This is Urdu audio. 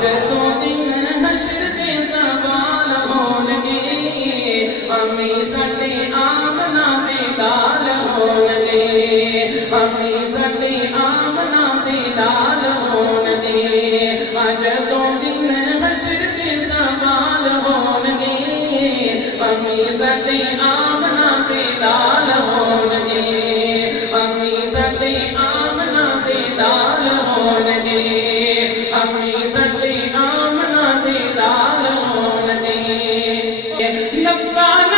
جدوں دن حشر دے سوال ہونگے امی ساڈے آمنہ دے لال ہونگے امی ساڈے آمنہ دے لال ہونگے جدوں دن حشر دے سوال ہونگے امی ساڈے آمنہ دے لال ہونگے امی ساڈے آمنہ دے لال ہونگے امی ساڈے آمنہ دے لال ہونگے نفسان